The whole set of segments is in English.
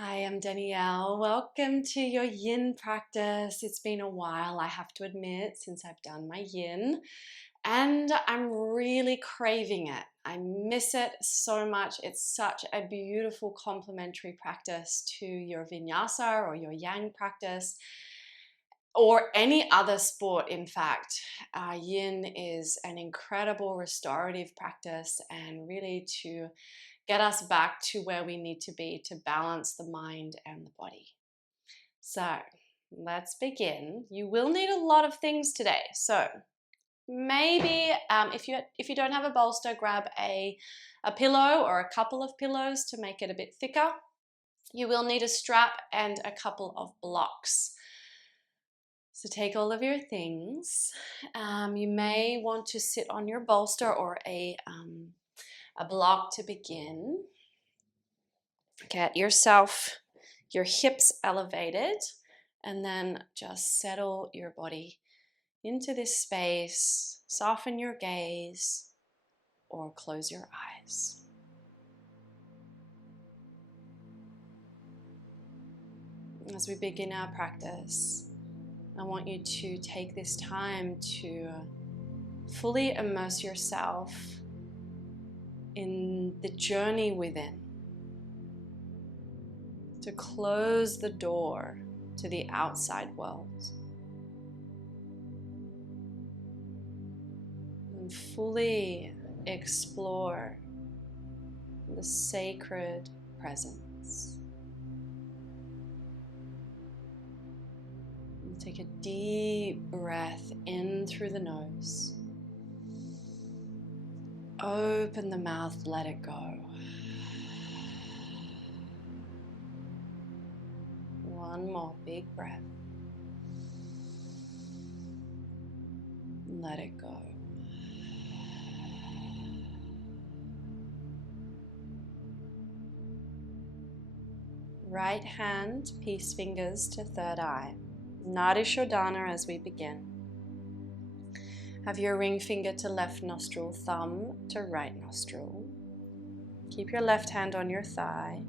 Hi, I'm Danielle. Welcome to your yin practice. It's been a while, I have to admit, since I've done my yin, and I'm really craving it. I miss it so much. It's such a beautiful complementary practice to your vinyasa or your yang practice or any other sport, in fact. Yin is an incredible restorative practice and really to get us back to where we need to be to balance the mind and the body. So let's begin. You will need a lot of things today. So maybe if you don't have a bolster, grab a pillow or a couple of pillows to make it a bit thicker. You will need a strap and a couple of blocks. So take all of your things. You may want to sit on your bolster or a block to begin. Get yourself, your hips elevated, and then just settle your body into this space. Soften your gaze or close your eyes. As we begin our practice, I want you to take this time to fully immerse yourself in the journey within, to close the door to the outside world and fully explore the sacred presence. And take a deep breath in through the nose. Open the mouth, let it go. One more big breath. Let it go. Right hand, peace fingers to third eye. Nadi Shodhana as we begin. Have your ring finger to left nostril, thumb to right nostril. Keep your left hand on your thigh.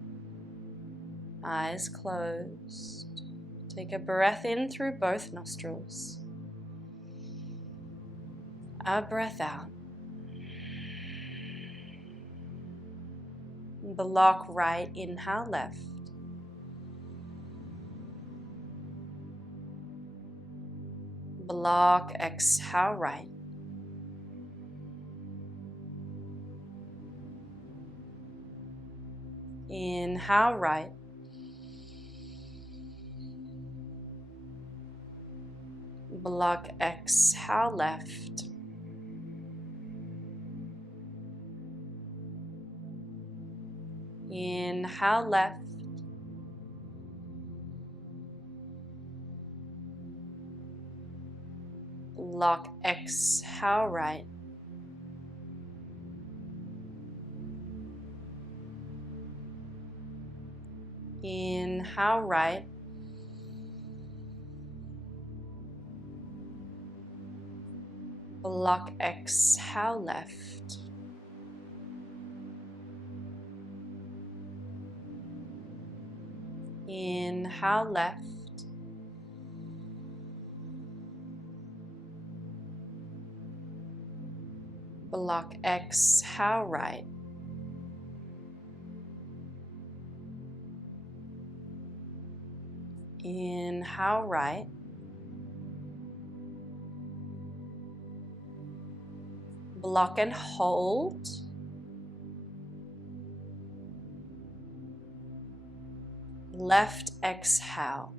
Eyes closed. Take a breath in through both nostrils. A breath out. Block right, inhale left. Block, exhale right. Inhale right. Block, exhale left. Inhale left. Block, exhale right. Inhale right. Block, exhale left. Inhale left. Block, exhale right. Inhale right. Block and hold. Left exhale.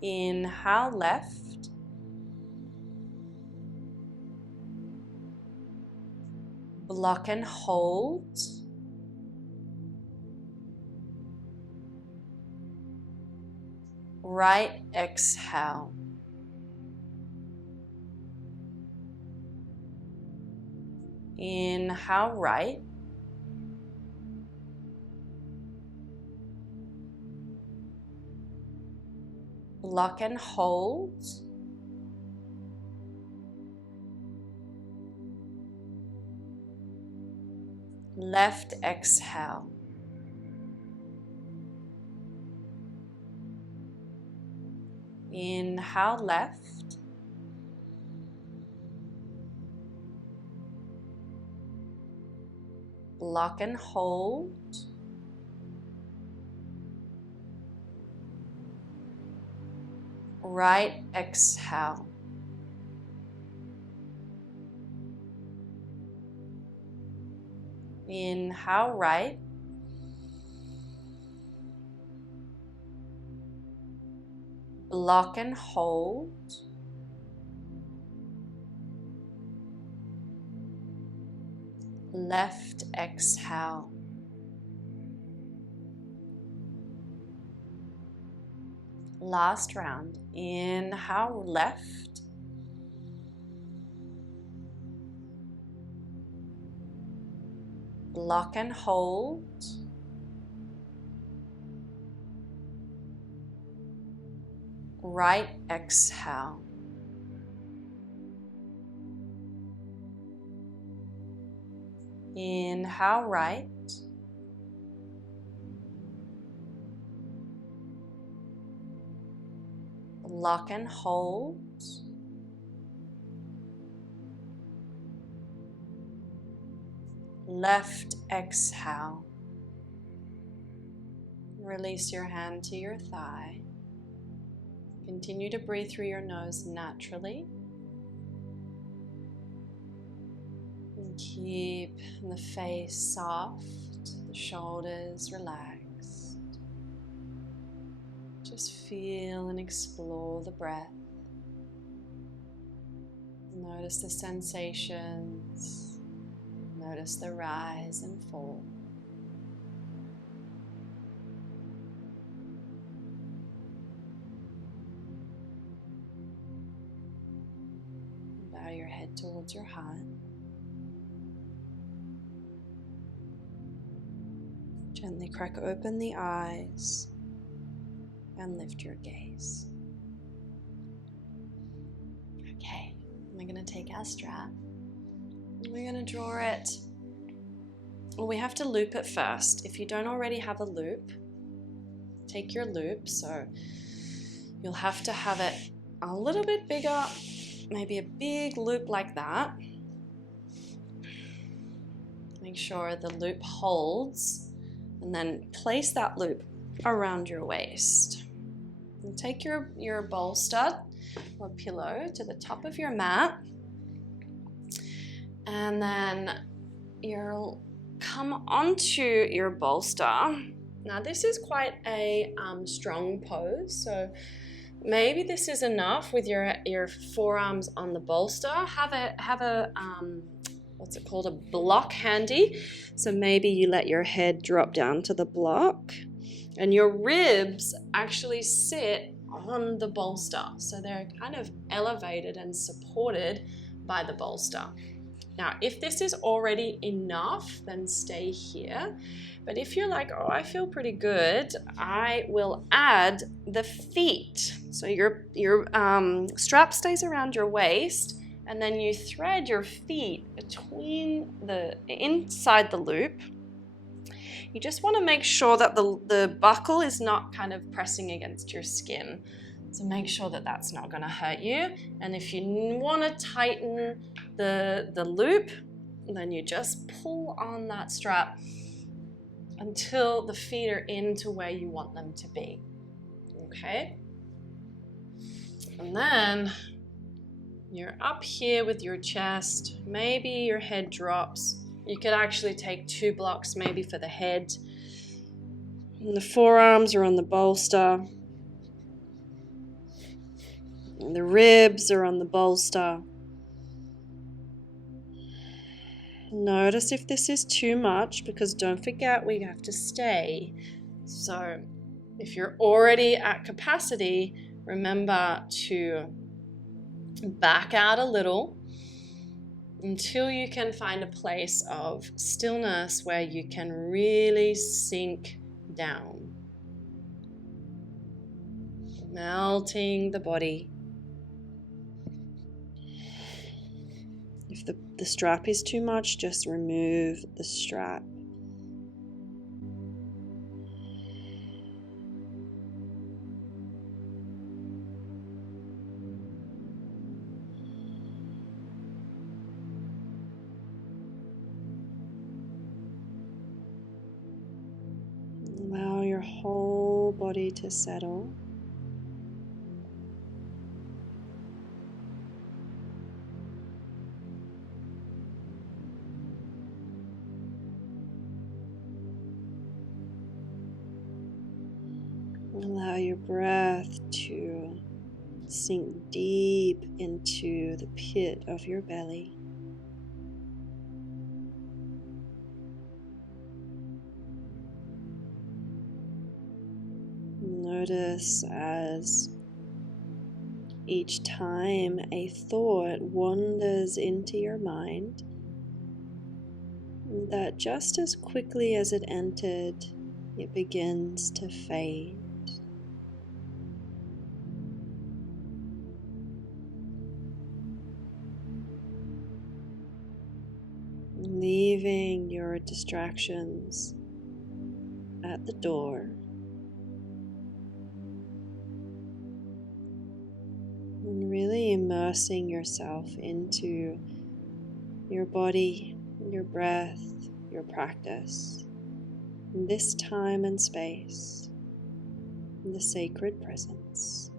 Inhale left. Block and hold. Right exhale. Inhale right. Block and hold. Left exhale. Inhale left. Block and hold. Right exhale. Inhale right. Block and hold. Left exhale. Last round. Inhale left. Block and hold. Right exhale. Inhale right. Block and hold. Left exhale. Release your hand to your thigh. Continue to breathe through your nose naturally. And keep the face soft, the shoulders relaxed. Just feel and explore the breath. Notice the sensations. Notice the rise and fall. Bow your head towards your heart. Gently crack open the eyes and lift your gaze. Okay, we're going to take our strap. We're going to draw it. Well, we have to loop it first. If you don't already have a loop, take your loop. So you'll have to have it a little bit bigger, maybe a big loop like that. Make sure the loop holds, and then place that loop around your waist. And take your bolster or pillow to the top of your mat, and then you'll come onto your bolster. Now this is quite a strong pose, so maybe this is enough with your forearms on the bolster. Have a what's it called, a block handy. So maybe you let your head drop down to the block, and your ribs actually sit on the bolster, so they're kind of elevated and supported by the bolster. Now, if this is already enough, then stay here. But if you're like, oh, I feel pretty good, I will add the feet. So your strap stays around your waist, and then you thread your feet inside the loop. You just want to make sure that the buckle is not kind of pressing against your skin. So make sure that that's not going to hurt you. And if you want to tighten the loop, then you just pull on that strap until the feet are into where you want them to be. Okay? And then you're up here with your chest. Maybe your head drops. You could actually take 2 blocks maybe for the head. And the forearms are on the bolster. And the ribs are on the bolster. Notice if this is too much, because don't forget we have to stay. So if you're already at capacity, remember to back out a little until you can find a place of stillness where you can really sink down. Melting the body. If the strap is too much, just remove the strap. Allow your whole body to settle. Allow your breath to sink deep into the pit of your belly. Notice as each time a thought wanders into your mind, that just as quickly as it entered, it begins to fade. Leaving your distractions at the door. And really immersing yourself into your body, your breath, your practice, in this time and space, in the sacred presence.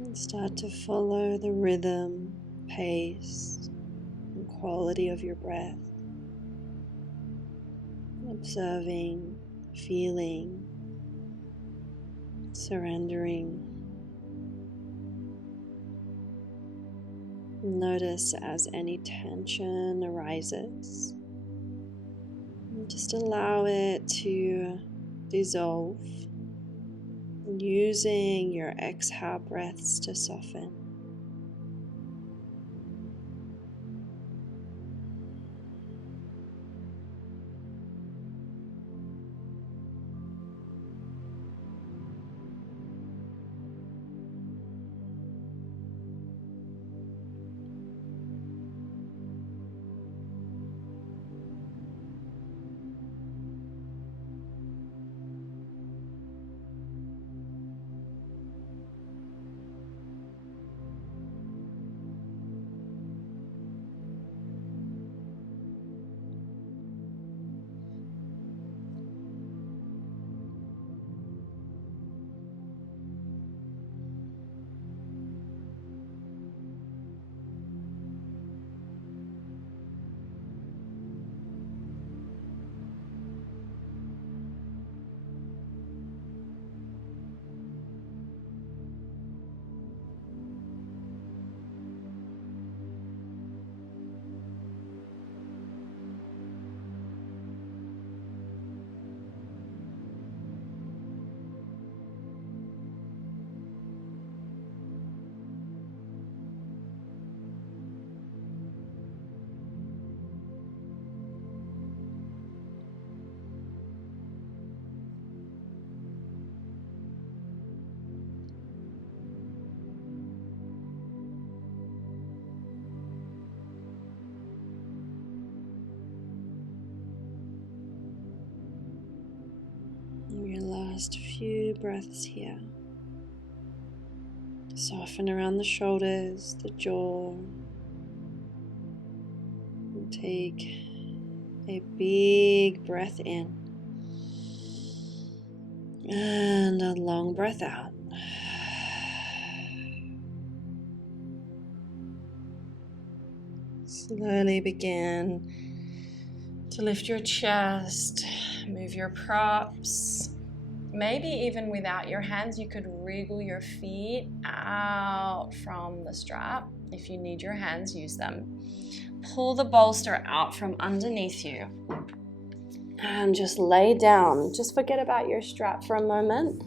And start to follow the rhythm, pace, and quality of your breath. Observing, feeling, surrendering. Notice as any tension arises. And just allow it to dissolve, using your exhale breaths to soften. Your last few breaths here. Soften around the shoulders, the jaw. And take a big breath in. And a long breath out. Slowly begin So lift your chest, move your props. Maybe even without your hands, you could wriggle your feet out from the strap. If you need your hands, use them. Pull the bolster out from underneath you and just lay down. Just forget about your strap for a moment.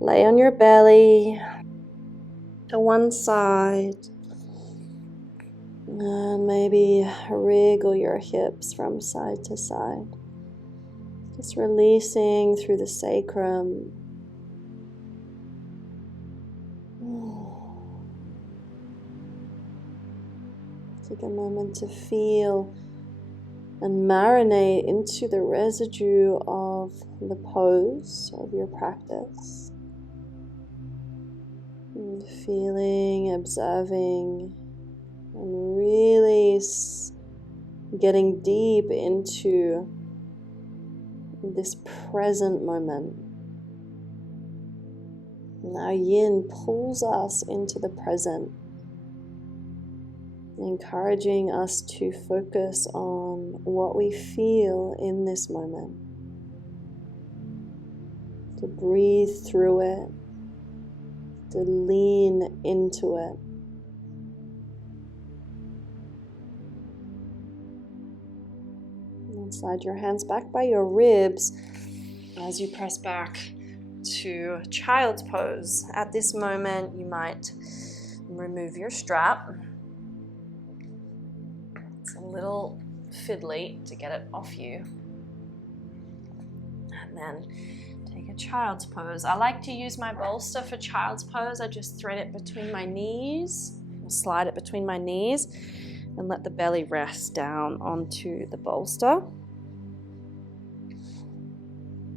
Lay on your belly to one side and maybe wriggle your hips from side to side. Just releasing through the sacrum. Take a moment to feel and marinate into the residue of the pose of your practice. And feeling, observing, and really getting deep into this present moment. Now Yin pulls us into the present, encouraging us to focus on what we feel in this moment, to breathe through it, to lean into it. And slide your hands back by your ribs as you press back to child's pose. At this moment, you might remove your strap. It's a little fiddly to get it off you. And then take a child's pose. I like to use my bolster for child's pose. I just thread it between my knees, slide it between my knees, and let the belly rest down onto the bolster.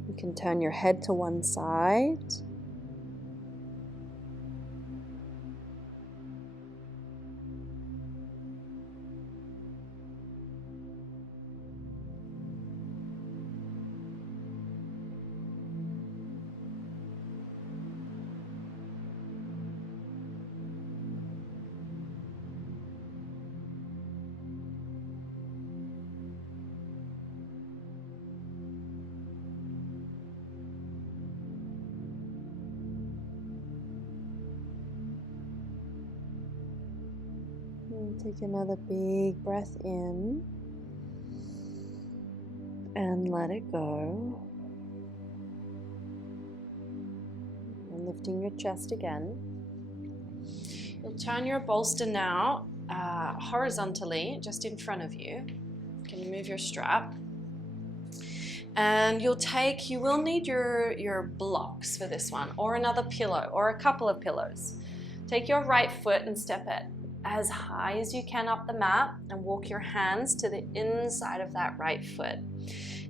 You can turn your head to one side. And take another big breath in and let it go. And lifting your chest again. You'll turn your bolster now horizontally, just in front of you. You can remove your strap. And you will need your blocks for this one, or another pillow, or a couple of pillows. Take your right foot and step it as high as you can up the mat and walk your hands to the inside of that right foot.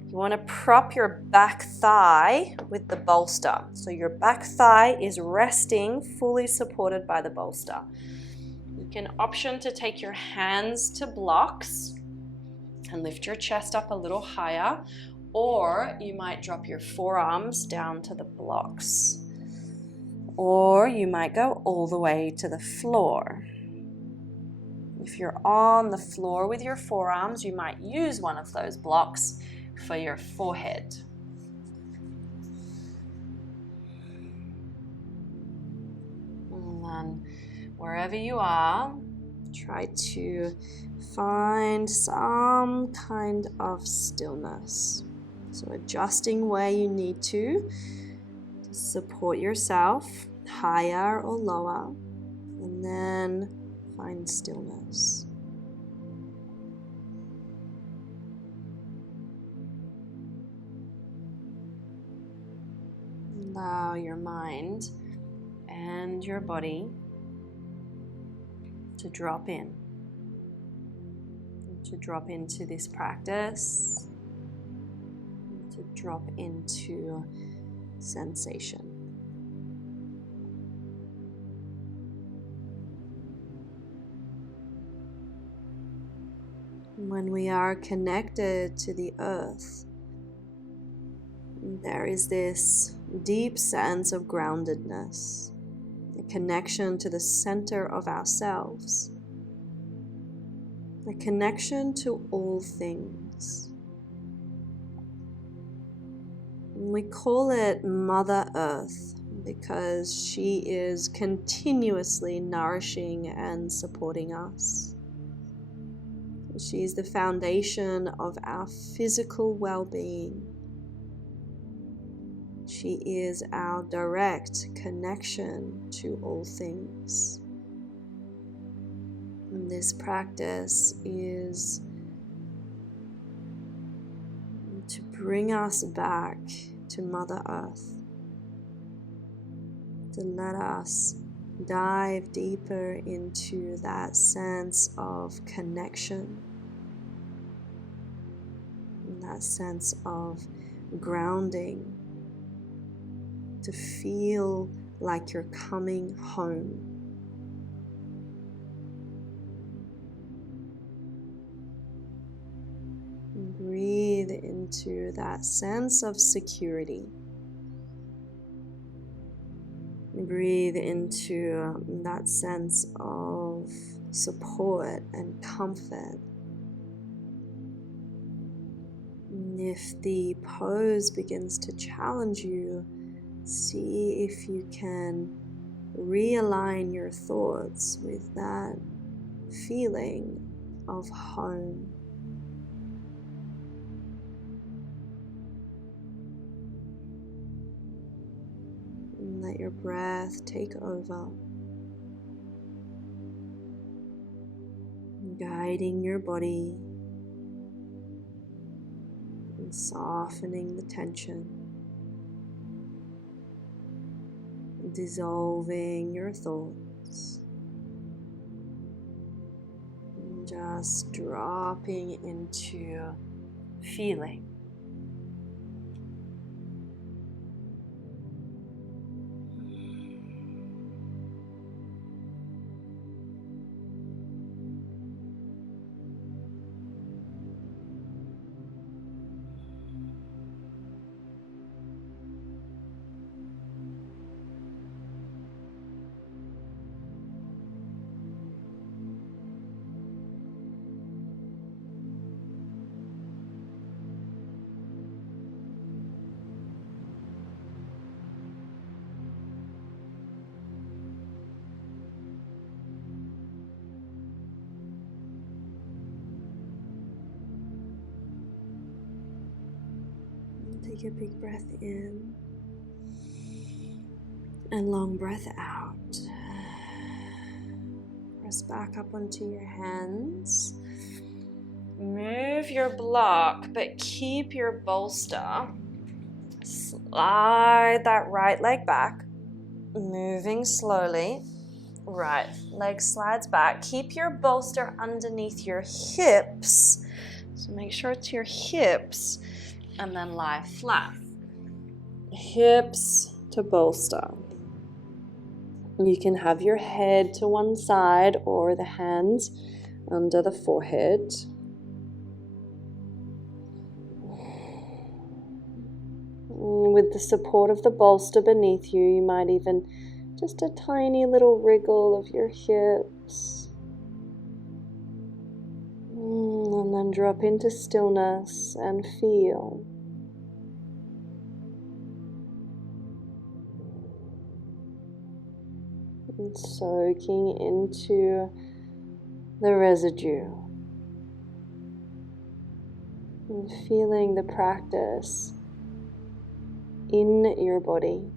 You want to prop your back thigh with the bolster. So your back thigh is resting, fully supported by the bolster. You can option to take your hands to blocks and lift your chest up a little higher, or you might drop your forearms down to the blocks, or you might go all the way to the floor. If you're on the floor with your forearms, you might use one of those blocks for your forehead. And then wherever you are, try to find some kind of stillness. So adjusting where you need to support yourself, higher or lower, and then find stillness. Allow your mind and your body to drop in, to drop into this practice, to drop into sensation. When we are connected to the earth, there is this deep sense of groundedness, a connection to the center of ourselves, a connection to all things. We call it Mother Earth because she is continuously nourishing and supporting us. She is the foundation of our physical well-being. She is our direct connection to all things. And this practice is to bring us back to Mother Earth, to let us dive deeper into that sense of connection, that sense of grounding, to feel like you're coming home. Breathe into that sense of security. Breathe into that sense of support and comfort. And if the pose begins to challenge you, see if you can realign your thoughts with that feeling of home. And let your breath take over, guiding your body and softening the tension, dissolving your thoughts, and just dropping into feeling. Take a big breath in and long breath out. Press back up onto your hands. Move your block, but keep your bolster. Slide that right leg back, moving slowly. Right leg slides back. Keep your bolster underneath your hips. So make sure it's your hips. And then lie flat. Hips to bolster. You can have your head to one side or the hands under the forehead. With the support of the bolster beneath you, you might even just a tiny little wriggle of your hips. And then drop into stillness and feel. And soaking into the residue. And feeling the practice in your body.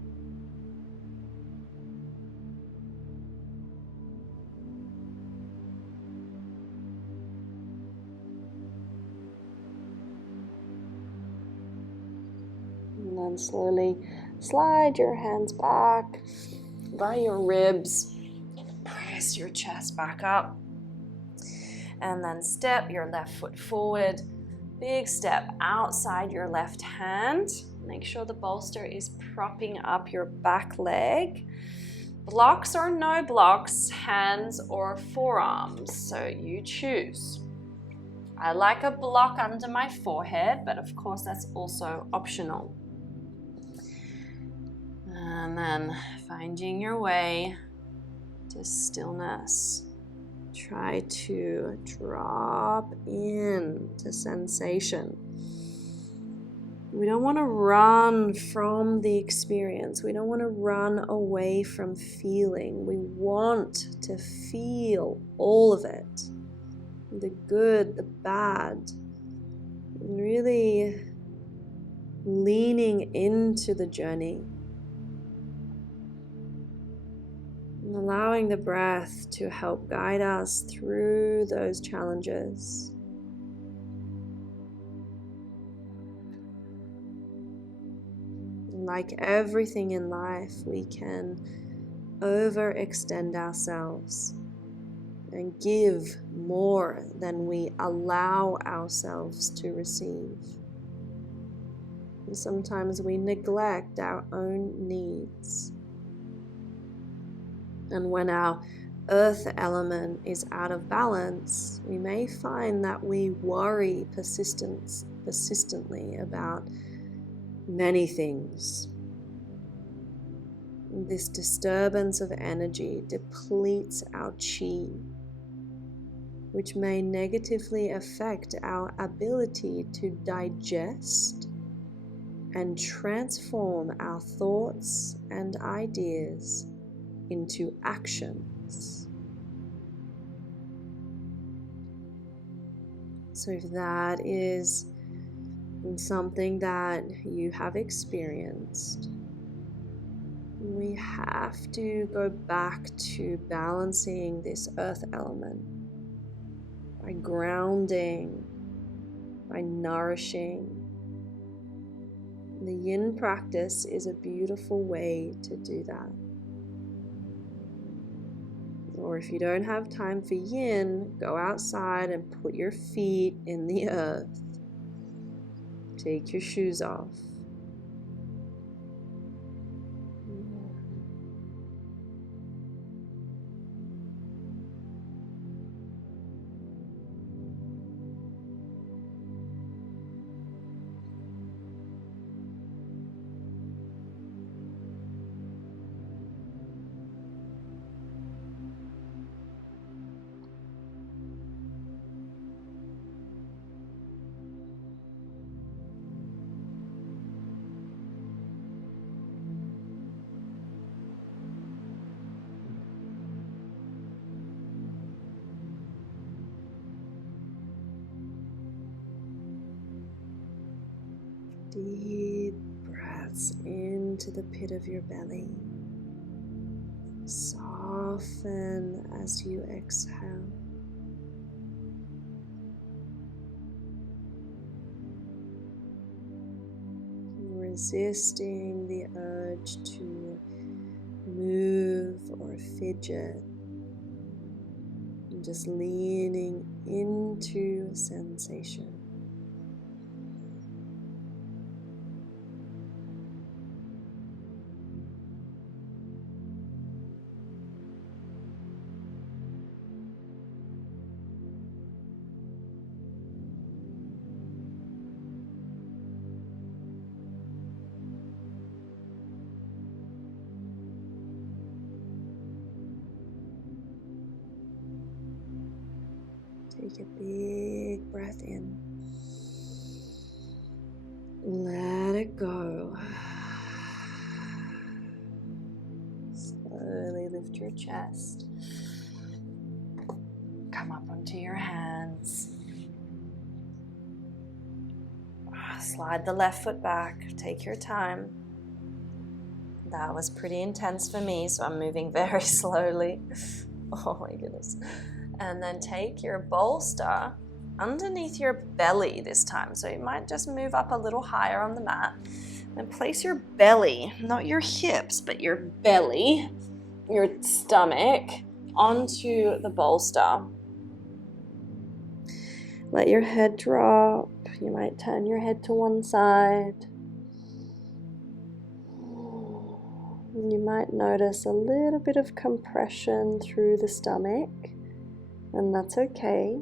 And then slowly slide your hands back by your ribs. Press your chest back up. And then step your left foot forward. Big step outside your left hand. Make sure the bolster is propping up your back leg. Blocks or no blocks, hands or forearms, so you choose. I like a block under my forehead, but of course that's also optional. And then finding your way to stillness. Try to drop in to sensation. We don't want to run from the experience. We don't want to run away from feeling. We want to feel all of it. The good, the bad. And really leaning into the journey. And allowing the breath to help guide us through those challenges. Like everything in life, we can overextend ourselves and give more than we allow ourselves to receive. And sometimes we neglect our own needs. And when our earth element is out of balance, we may find that we worry persistently about many things. This disturbance of energy depletes our chi, which may negatively affect our ability to digest and transform our thoughts and ideas into actions. So if that is something that you have experienced, we have to go back to balancing this earth element by grounding, by nourishing. The yin practice is a beautiful way to do that. Or if you don't have time for yin, go outside and put your feet in the earth. Take your shoes off. Deep breaths into the pit of your belly. Soften as you exhale. Resisting the urge to move or fidget. And just leaning into sensation. Take a big breath in. Let it go. Slowly lift your chest. Come up onto your hands. Slide the left foot back. Take your time. That was pretty intense for me, so I'm moving very slowly. Oh my goodness. And then take your bolster underneath your belly this time. So you might just move up a little higher on the mat and place your belly, not your hips, but your belly, your stomach, onto the bolster. Let your head drop. You might turn your head to one side. You might notice a little bit of compression through the stomach. And that's okay.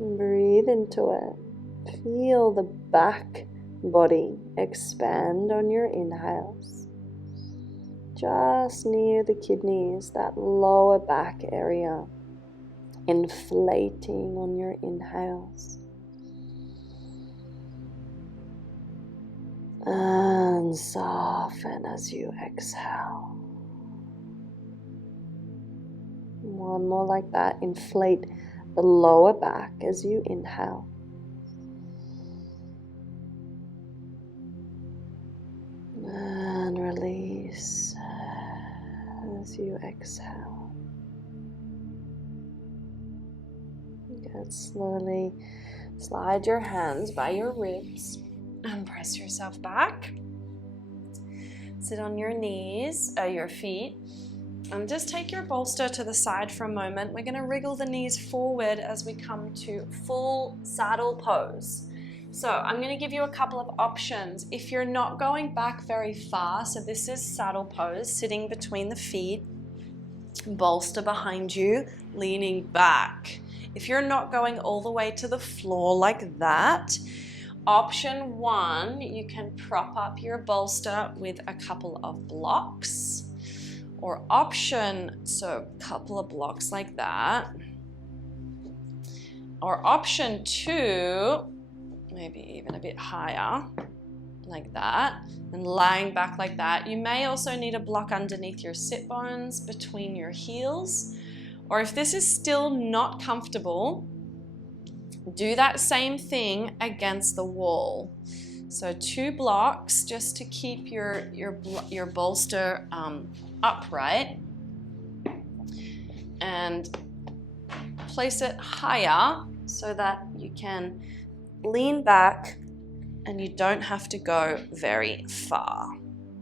Breathe into it. Feel the back body expand on your inhales. Just near the kidneys, that lower back area. inflating on your inhales. And soften as you exhale. One more like that. Inflate the lower back as you inhale. And release as you exhale. Good. Slowly slide your hands by your ribs and press yourself back. Sit on your knees, your feet, and just take your bolster to the side for a moment. We're going to wriggle the knees forward as we come to full saddle pose. So I'm going to give you a couple of options. If you're not going back very far, so this is saddle pose, sitting between the feet, bolster behind you, leaning back. If you're not going all the way to the floor like that, option one, you can prop up your bolster with a couple of blocks. Or option, so a couple of blocks like that. Or option two, maybe even a bit higher, like that, and lying back like that. You may also need a block underneath your sit bones, between your heels. Or if this is still not comfortable, do that same thing against the wall. So 2 blocks just to keep your bolster upright, and place it higher so that you can lean back and you don't have to go very far.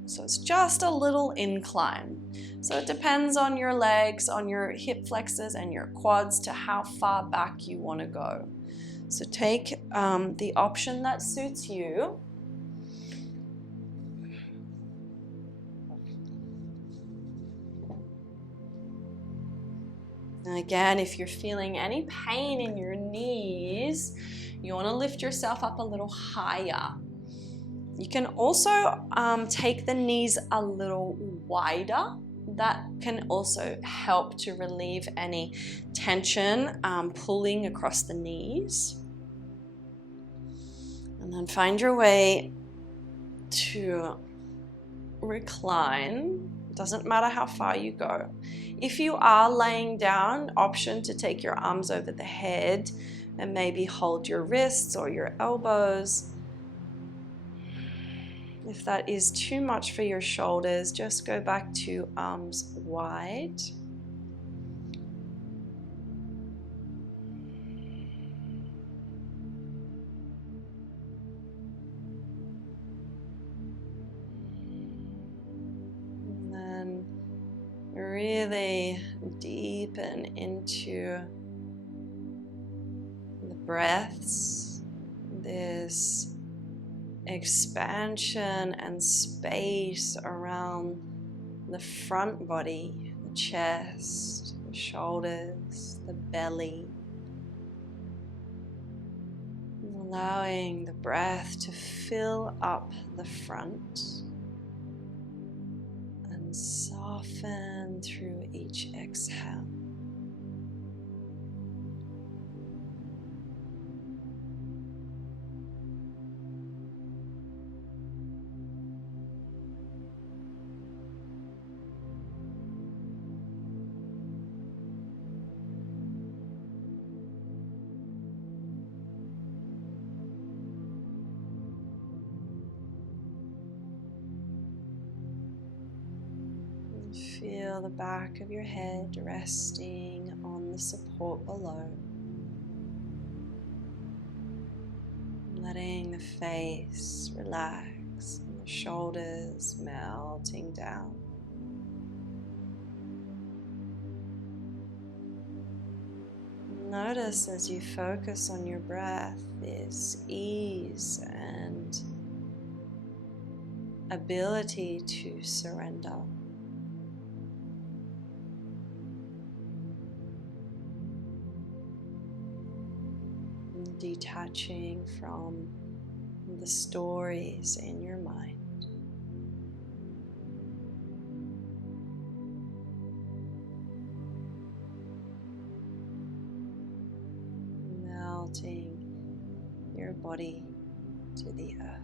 So it's just a little incline. So it depends on your legs, on your hip flexors and your quads to how far back you want to go. So take the option that suits you. And again, if you're feeling any pain in your knees, you want to lift yourself up a little higher. You can also take the knees a little wider. That can also help to relieve any tension pulling across the knees. And then find your way to recline. Doesn't matter how far you go. If you are laying down, option to take your arms over the head and maybe hold your wrists or your elbows. If that is too much for your shoulders, just go back to arms wide. And then really deepen into the breaths, this expansion and space around the front body, the chest, the shoulders, the belly. Allowing the breath to fill up the front and soften through each exhale. Feel the back of your head resting on the support below. Letting the face relax and the shoulders melting down. Notice as you focus on your breath this ease and ability to surrender. Detaching from the stories in your mind. body to the earth.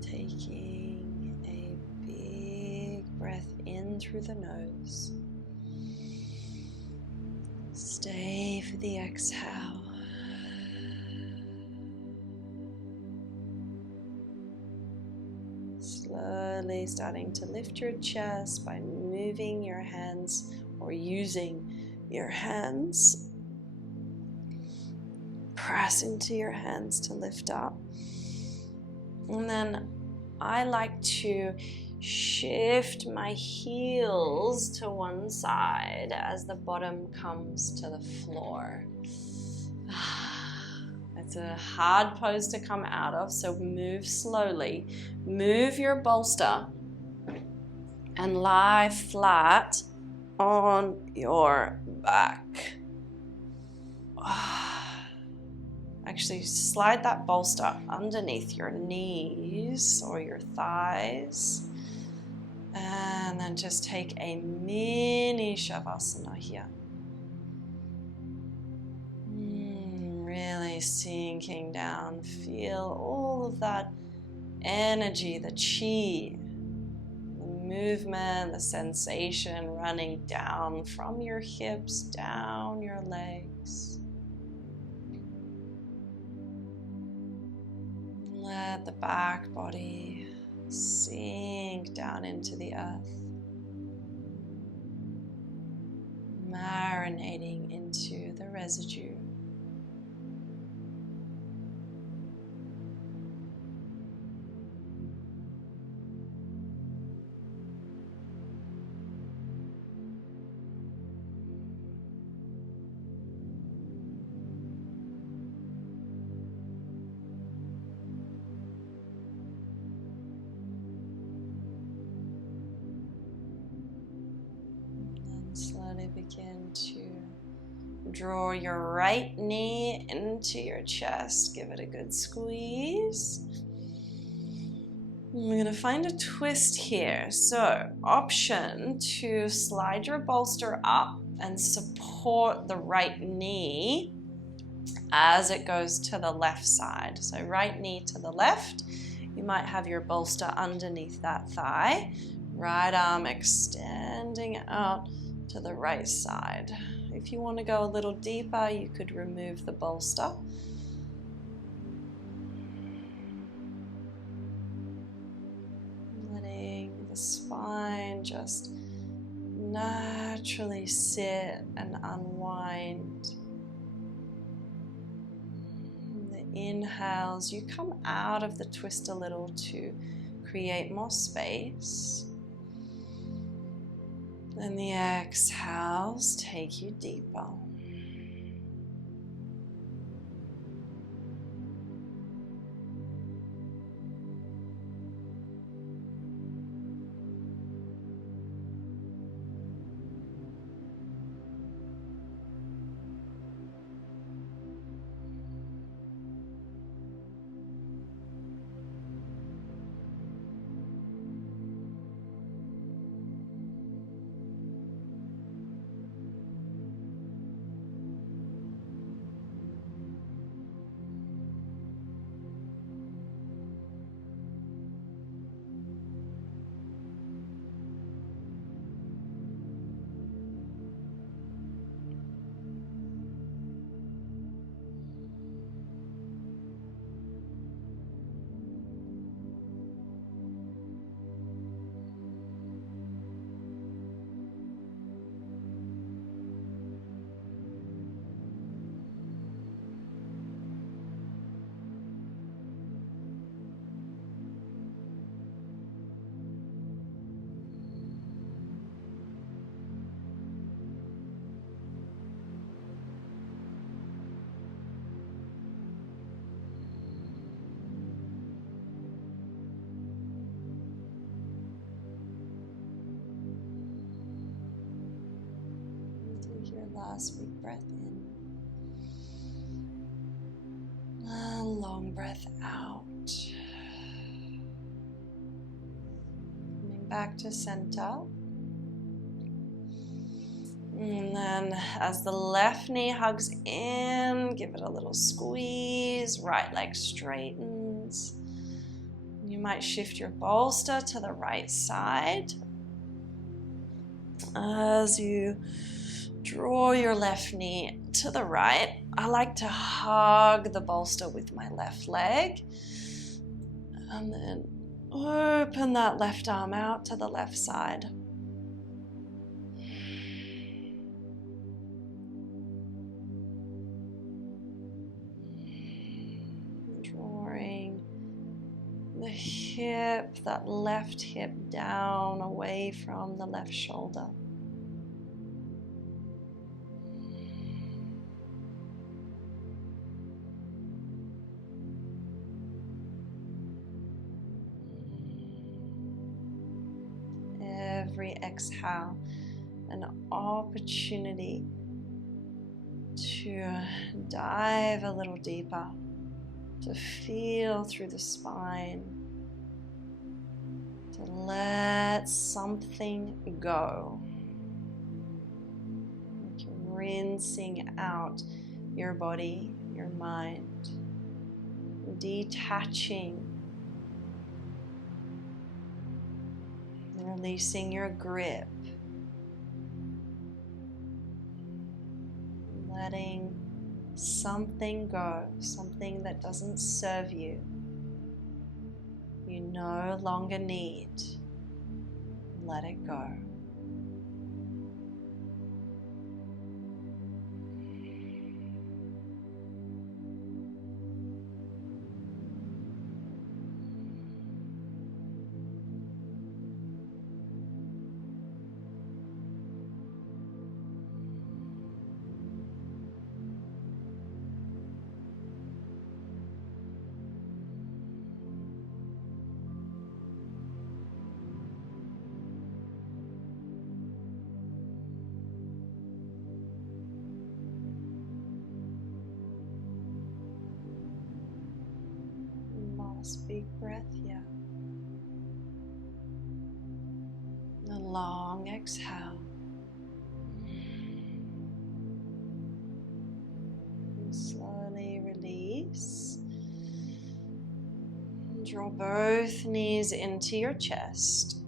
Taking a big breath in through the nose. Stay for the exhale. Slowly starting to lift your chest by moving your hands or using your hands. Press into your hands to lift up. And then I like to shift my heels to one side as the bottom comes to the floor. It's a hard pose to come out of, so move slowly. Move your bolster and lie flat on your back. Actually, slide that bolster underneath your knees or your thighs. And then just take a mini Shavasana here. Really sinking down. Feel all of that energy, the chi, the movement, the sensation running down from your hips, down your legs. Let the back body sink down into the earth, marinating into the residue. Slowly begin to draw your right knee into your chest. Give it a good squeeze. We're going to find a twist here. So, option to slide your bolster up and support the right knee as it goes to the left side. So, right knee to the left. You might have your bolster underneath that thigh. Right arm extending out to the right side. If you want to go a little deeper, you could remove the bolster. Letting the spine just naturally sit and unwind. The inhales, you come out of the twist a little to create more space. And the exhales take you deeper. Last big breath in. A long breath out. Coming back to center. And then as the left knee hugs in, give it a little squeeze. Right leg straightens. You might shift your bolster to the right side. As you draw your left knee to the right, I like to hug the bolster with my left leg. And then open that left arm out to the left side. Drawing the hip, that left hip down away from the left shoulder. Every exhale, an opportunity to dive a little deeper, to feel through the spine, to let something go. Like you're rinsing out your body, your mind, detaching, releasing your grip, letting something go, something that doesn't serve you, you no longer need. Let it go. Last big breath here. A long exhale. And slowly release. Draw both knees into your chest.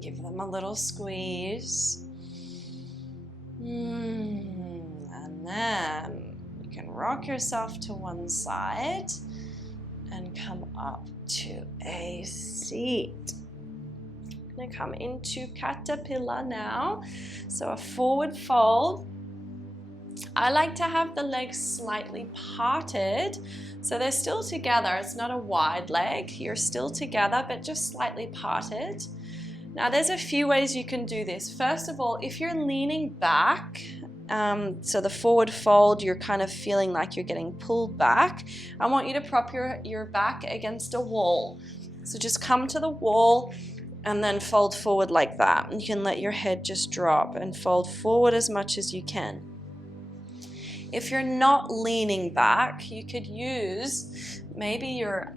Give them a little squeeze. And then you can rock yourself to one side and come up to a seat. I'm going to come into caterpillar now. So a forward fold. I like to have the legs slightly parted, so they're still together. It's not a wide leg. You're still together, but just slightly parted. Now there's a few ways you can do this. First of all, if you're leaning back, so the forward fold, you're kind of feeling like you're getting pulled back, I want you to prop your back against a wall. So just come to the wall and then fold forward like that. You can let your head just drop and fold forward as much as you can. If you're not leaning back, you could use maybe your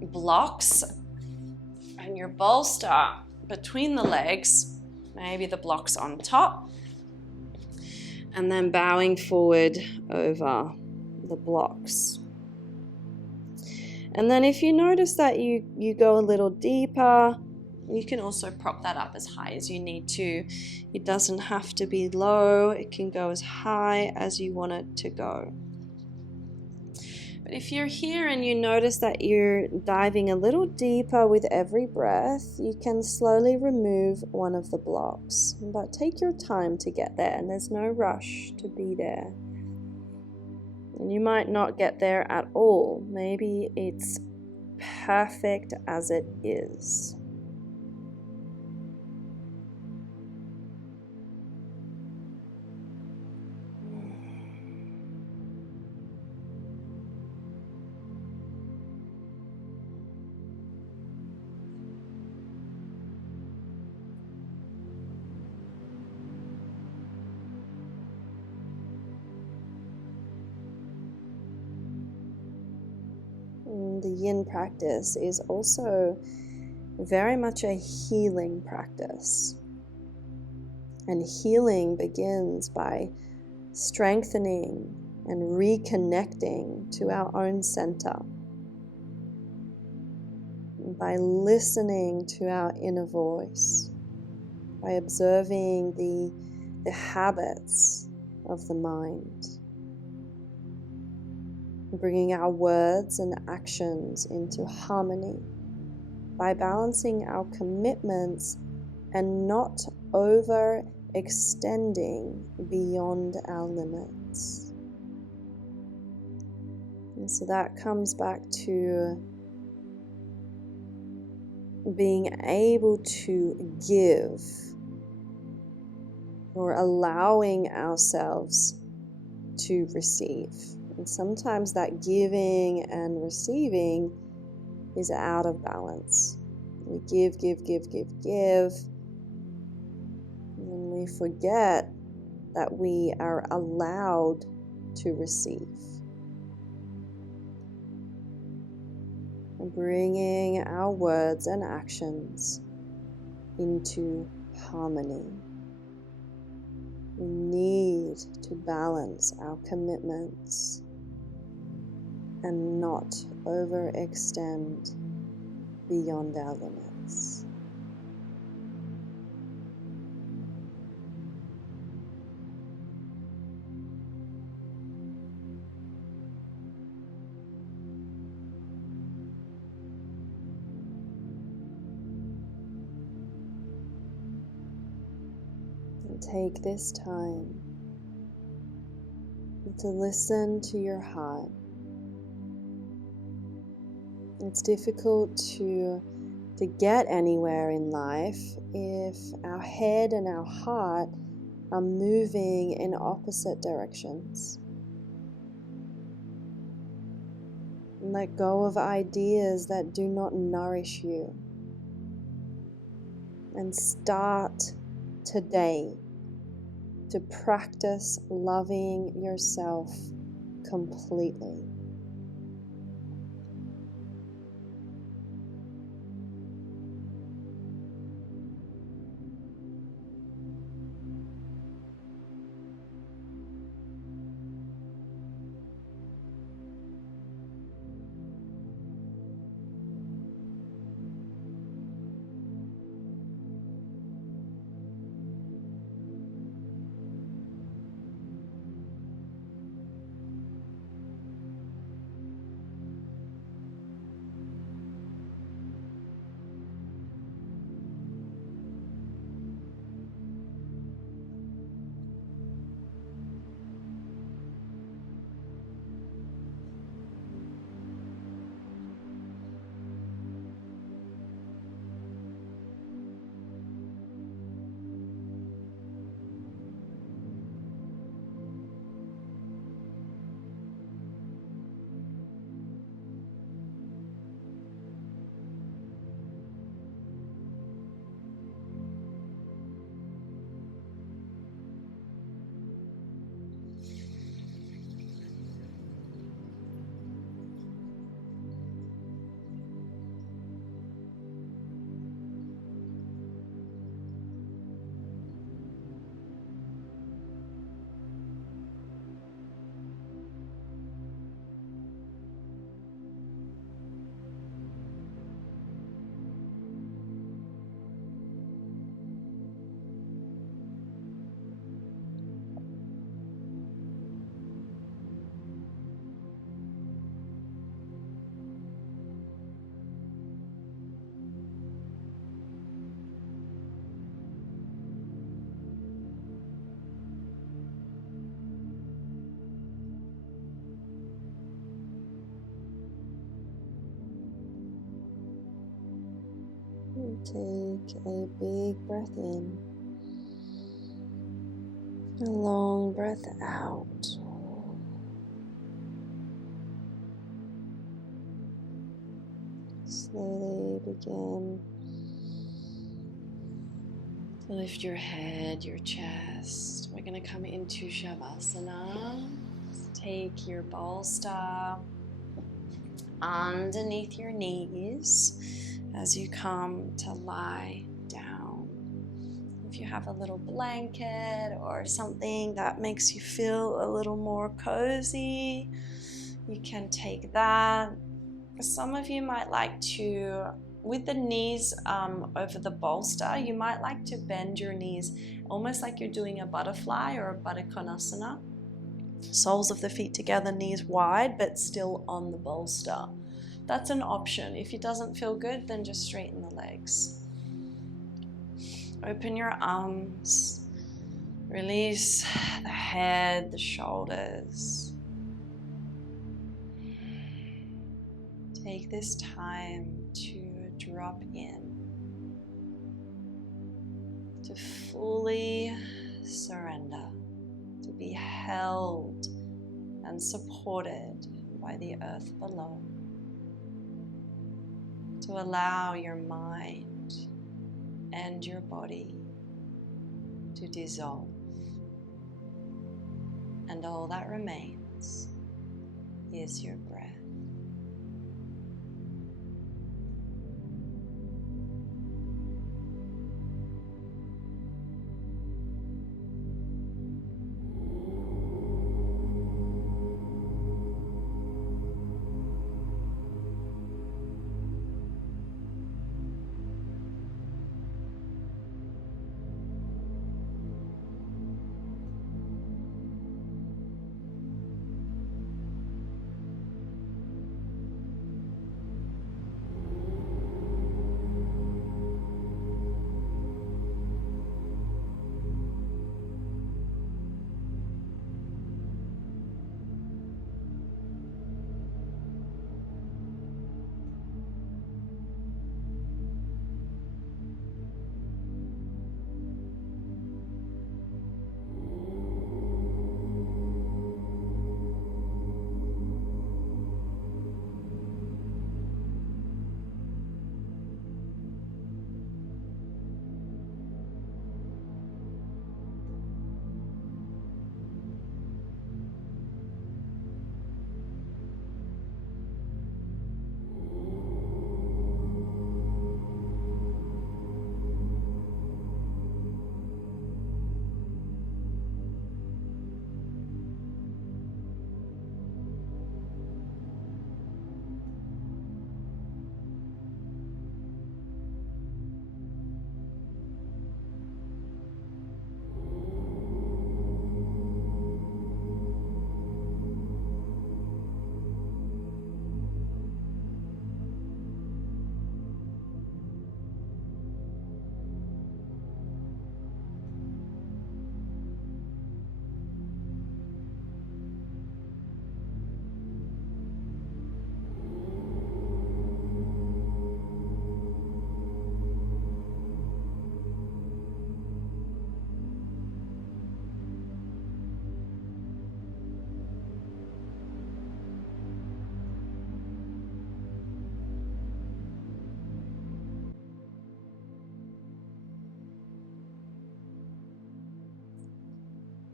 blocks and your bolster between the legs, maybe the blocks on top, and then bowing forward over the blocks. And then if you notice that you go a little deeper, you can also prop that up as high as you need to. It doesn't have to be low. It can go as high as you want it to go. But if you're here and you notice that you're diving a little deeper with every breath, you can slowly remove one of the blocks. But take your time to get there, and there's no rush to be there. And you might not get there at all. Maybe it's perfect as it is. yin practice is also very much a healing practice. And healing begins by strengthening and reconnecting to our own center, by listening to our inner voice, by observing the habits of the mind, bringing our words and actions into harmony, by balancing our commitments and not overextending beyond our limits. And so that comes back to being able to give, or allowing ourselves to receive. And sometimes that giving and receiving is out of balance. We give, and we forget that we are allowed to receive. And bringing our words and actions into harmony. We need to balance our commitments and not overextend beyond our limits. And take this time to listen to your heart. It's difficult to get anywhere in life if our head and our heart are moving in opposite directions. Let go of ideas that do not nourish you. And start today to practice loving yourself completely. Take a big breath in, a long breath out. Slowly begin to lift your head, your chest. We're going to come into Shavasana. Take your bolster underneath your knees as you come to lie down. If you have a little blanket or something that makes you feel a little more cozy, you can take that. Some of you might like to, with the knees over the bolster, you might like to bend your knees almost like you're doing a butterfly or a Baddha Konasana. Soles of the feet together, knees wide, but still on the bolster. That's an option. If it doesn't feel good, then just straighten the legs. Open your arms. Release the head, the shoulders. Take this time to drop in, to fully surrender, to be held and supported by the earth below, to allow your mind and your body to dissolve, and all that remains is your breath.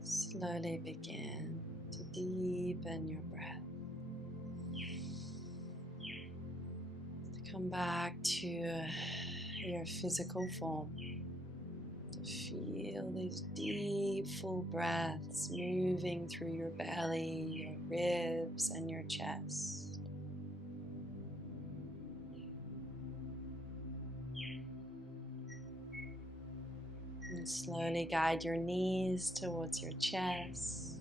Slowly begin to deepen your breath. To come back to your physical form. To feel these deep, full breaths moving through your belly, your ribs, and your chest. And slowly guide your knees towards your chest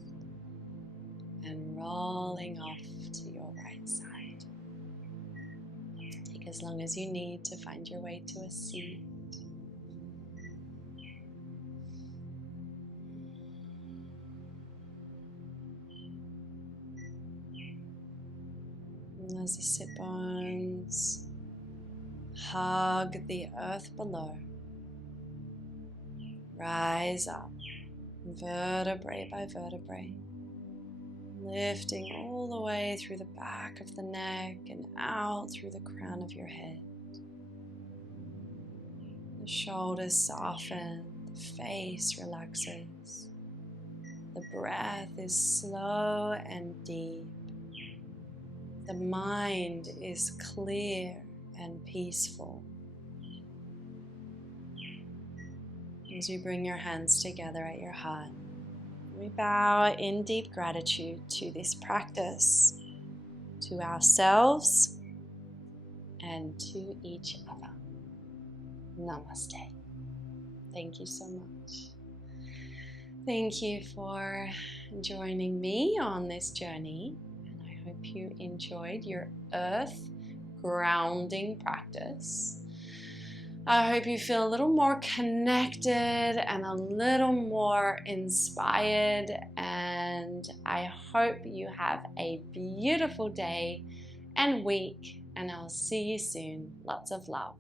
and rolling off to your right side. Take as long as you need to find your way to a seat. And as the sit bones hug the earth below, rise up, vertebrae by vertebrae, lifting all the way through the back of the neck and out through the crown of your head. The shoulders soften, the face relaxes. The breath is slow and deep. the mind is clear and peaceful. As you bring your hands together at your heart, we bow in deep gratitude to this practice, to ourselves, and to each other. Namaste. Thank you so much. Thank you for joining me on this journey, and I hope you enjoyed your earth grounding practice. I hope you feel a little more connected and a little more inspired, and I hope you have a beautiful day and week, and I'll see you soon. Lots of love.